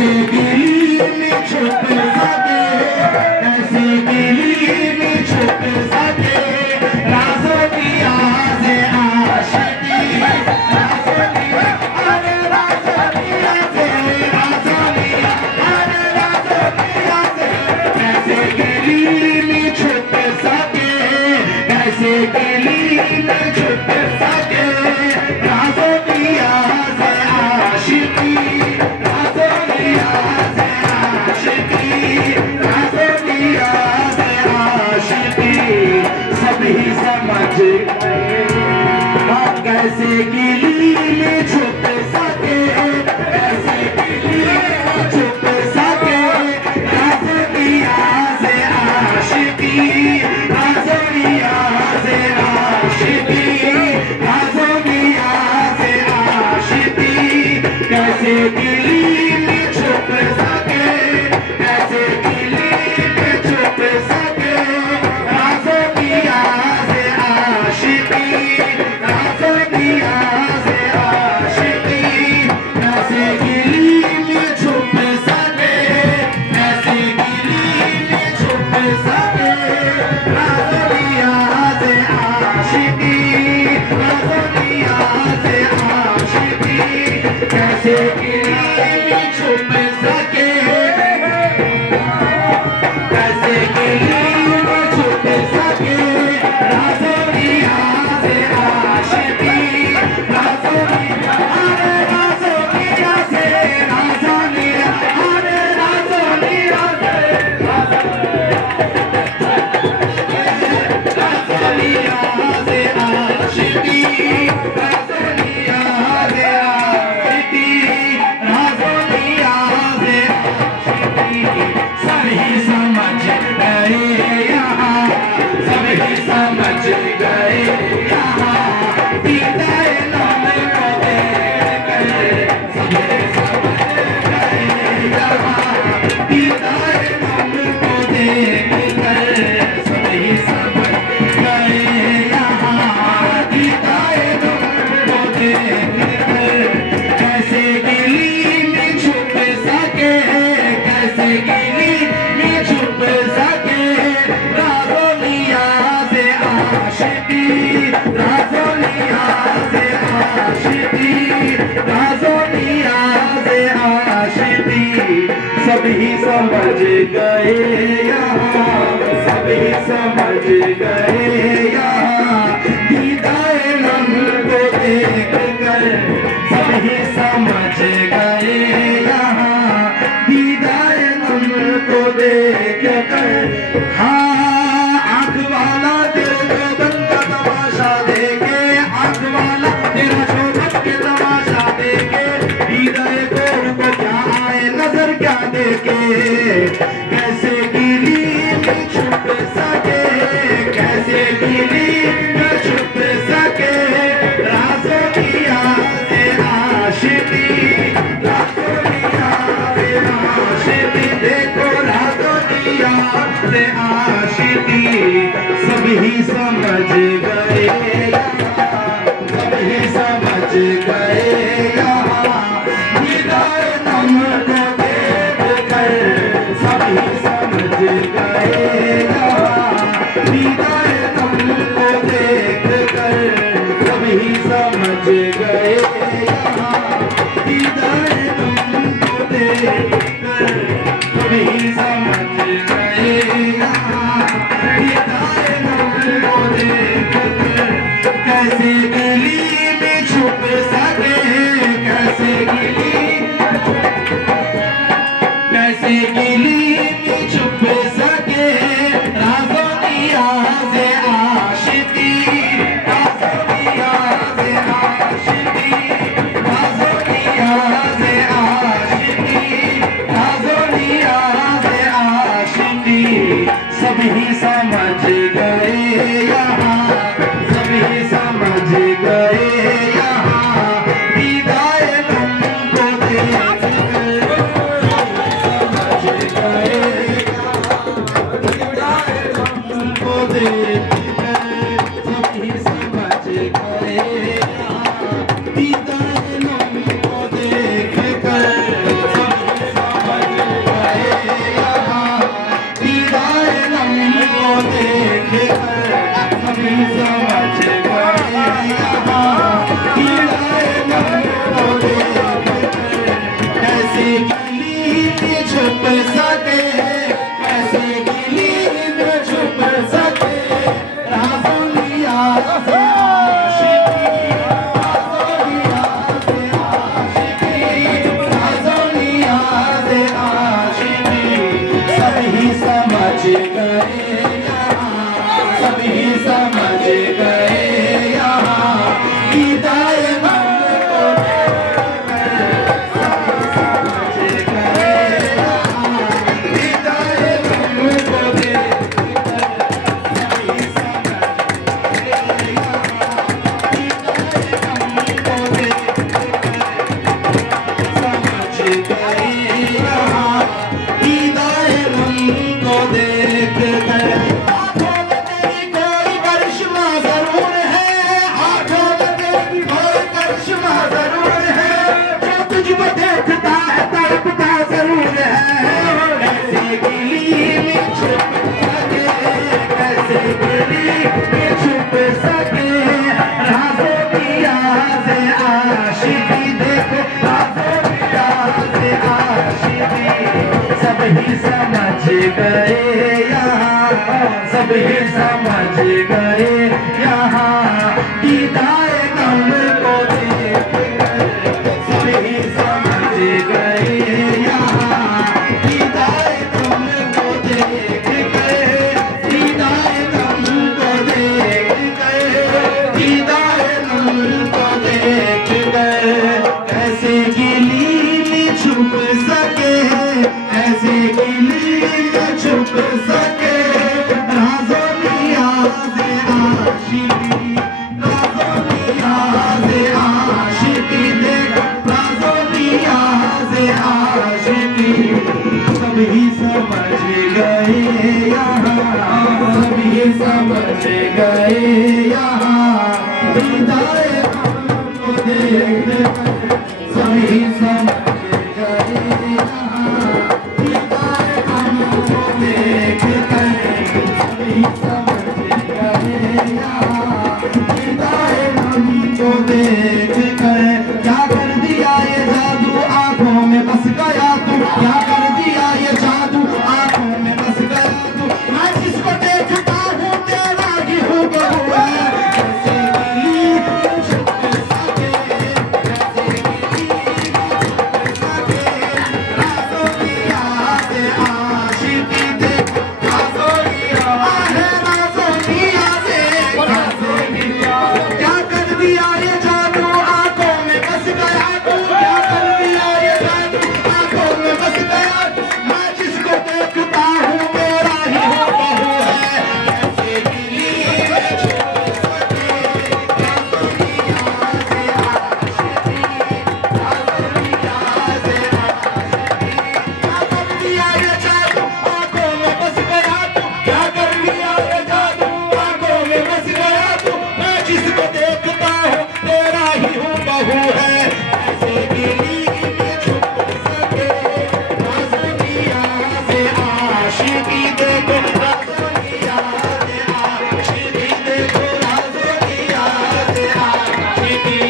कैसे गिली में छुप सके, कैसे गिली में छुप सके राज़ों की आज़े आशिकी, राज़ों की अरे राज़ों की आज़े, राज़ों की अरे राज़ों की आज़े, कैसे गिली में छुप सके, कैसे गिली में छुप सके राज़ों की आज़े आशिकी, राज़ों की आज़े आशिकी, राज़ों की आज़े आशिकी, सभी समझ गए हम कैसे गिली में छुप सके, कैसे गिली में छुप सके राज़ों की आज़े आशिकी, राज़ों की आज़े आशिकी, राज़ों की आज़े आशिकी, कैसे गिली में छुप सके, कैसे गिली में छुप सके राज़ों की आज़े आशिकी, राज़ों की आज़े आशिकी, कैसे गिली में छुप सके, कैसे गिली में छुप सके राज़ों की आज़े आशिकी, राज़ों की आज़े आशिकी, कैसे गिली में छुप सके, कैसे गिली में छुप सके राज़ों की आज़े आशिकी, राज़ों की अरे राज़ों की आज़े, राज़ों की अरे राज़ों की आज़े, राज़ों की आज़े आशिकी, राज़ों की आज़े आशिकी, राज़ों की आज़े आशिकी, सभी समझ गए यहाँ, सभी समझ गए यहाँ, दीदाए नम को देख कर, सभी समझ गए यहाँ, दीदाए नम को देख कर, सभी समझ गए यहाँ, दीदाए नम को देख कर, कैसे गिली में छुप सके, कैसे गिली में छुप सके राज़ों की आज़े आशिकी, राज़ों की आज़े आशिकी, राज़ों की आज़े आशिकी, सभी समझ गए यहाँ, सभी समझ गए यहाँ, दीदाए नम को देख कर, सभी समझ गए यहाँ, दीदाए नम को देख कर, हाँ आँख वाला तेरे शोभन का तमाशा देखे, आँख वाला तेरा शोभन के तमाशा देखे, हृदय को क्या आए नजर क्या देखे, कैसे गिली में छुप सके, कैसे गिली में छुप सके राज़ों की आज़े आशिकी, राज़ों की आज़े आशिकी, देखो राज़ों की आज़े आशिकी, सभी समझ गए यहाँ, सभी समझ गए यहाँ, दीदाए नम को देख कर, सभी समझ गए यहाँ, दीदाए नम को देख कर, सभी समझ गए यहाँ, दीदाए नम को देख कर, सभी समझ गए यहाँ, दीदाए नम को देख कर, कैसे गिली में छुप सके, कैसे गिली, कैसे गिली में छुप सके राज़ों की आज़े आशिकी, राज़ों की आज़े आशिकी, राज़ों की आज़े आशिकी, राज़ों की आज़े आशिकी, सभी समझ गए यहाँ, सभी समझ गए यहाँ, दीदाए नम को देख कर, समझ गए यहाँ, दीदाए नम को देख कर, सभी समझ गए यहाँ, दीदाए नम को देख कर, सभी छुप सके, कैसे गिली में छुप सके राज़ों नियाज़ आशिकी, राज़ों नियाज़ आशिकी, राज़ों नियाज़ आशिकी। सभी समझ गए यहाँ, सभी समझ गए यहाँ, हिदाए मन को सभी समझ गए यहाँ, हिदाए गम को देख कर सभी समझ गए यहाँ, हिदाए गम को देख कर, हिदाए गम को देख कर, हिदाए गम को देख कर। कैसे गिली में छुप सके, कैसे गिली में छुप सके राज़ों नियाज़ आशिकी, राज़ों नियाज़ आशिकी, देखो राज़ों नियाज़ आशिकी। सभी समझ गए यहाँ, सभी समझ गए यहाँ, हिदाए हमको देख सभी समझ गए यहाँ, हिदाए हमको देख कर सभी समझ गए यहाँ, हिदाए हमको देख कर। क्या कर दिया ये जादू आंखों में बस गया तू, क्या कर दिया ये जादू आंखों में बस गया तू। मैं जिसको देखता हूँ तेरा ही हूँ बहू है, कैसे गिली छुप सके, कैसे गिली छुप सके राज़ों नियाज़ आशिकी, देखो राज़ों नियाज़, राज़ों नियाज़, राज़ों नियाज़। क्या कर दिया ये जादू आंखों में बस गया तू, क्या कर दिया ये जादू आंखों में बस गया तू। मैं जिसको देखता हूँ मेरा ही हो बहू है, कैसे गिली में छुप सके राज़ों नियाज़ आशिकी, राज़ों नियाज़ आशिकी। क्या कर दिया ये जादू आंखों में बस गया तू, क्या कर दिया ये जादू आंखों में बस गया तू। मैं जिसको देखता हूँ तेरा ही हूँ बहू है, कैसे गिली में छुप सके राज़ों नियाज़ आशिकी, देखो राज़ों नियाज़ आशिकी, देखो राज़ों नियाज़ आशिकी।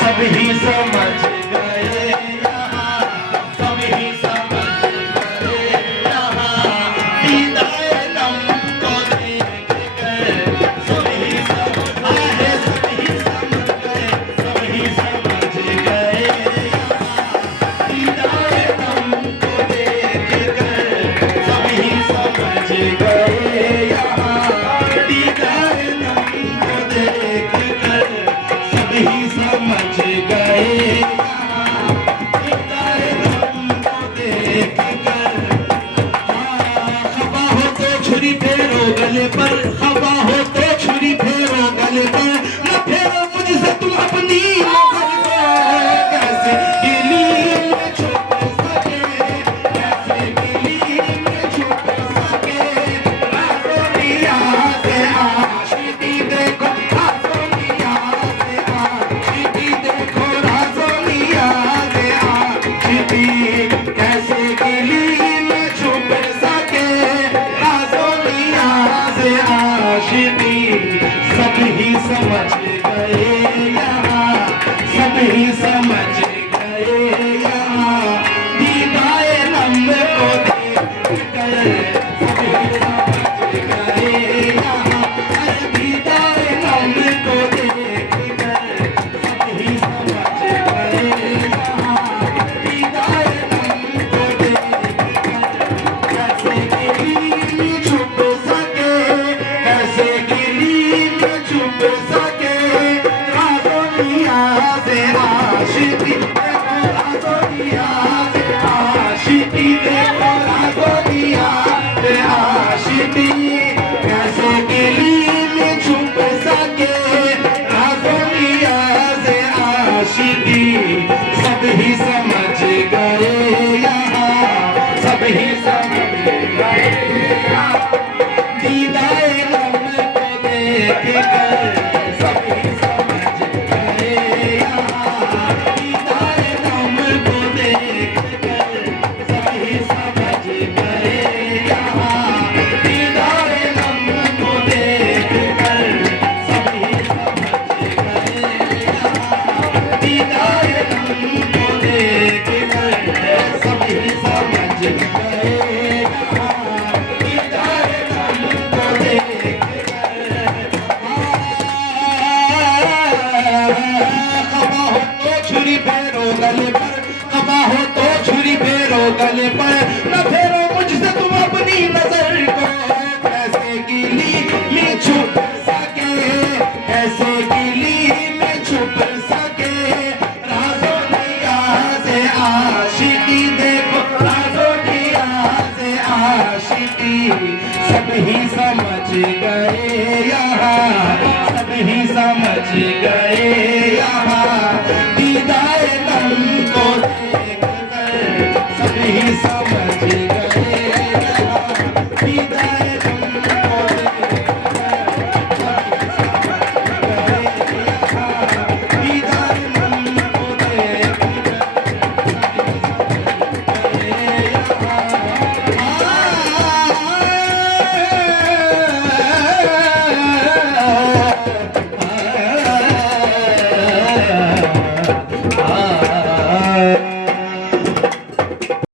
सभी समझ गए यहाँ, सभी समझ गए यहाँ, हिदाए गम को देख कर सभी समझ गए, सभी समझ गए, सभी समझ गए यहाँ, हिदाए गम को देख कर सभी समझ गए यहाँ, हिदाए गम को देख कर सभी समझ गए यहाँ, हिदाए गम को देख कर। खफा हो तो छुरी फेरो गले पर, खफा हो तो छुरी फेरो गले पर, न फेरो मुझसे तुम अपनी नजर को। कैसे गिली में छुप सके, कैसे गिली में छुप सके राज़ों नियाज़ आशिकी, देखो राज़ों नियाज़ आशिकी, देखो राज़ों नियाज़ आशिकी। कैसे गिली में छुप सके राज़ों नियाज़ आशिकी, सभी समझ दीदाए नम को देख कर सभी समझ गए यहाँ। दीदाए नम को देख कर सभी समझ गए यहाँ। दीदाए नम को देख कर सभी समझ गए यहाँ। दीदाए नम को देख कर सभी समझ गए यहाँ। दीदाए नम को देख खफा हो तो छुरी फेरो गले पर, खफा हो तो छुरी फेरो गले पर, न फेरो मुझसे तुम अपनी नजर को। कैसे गिली में छुप सके, कैसे गिली में छुप सके, राज़ों निया से आशिकी देखो, राज़ों निया से आशिकी सब ही समझ गए यहाँ, सब ही समझ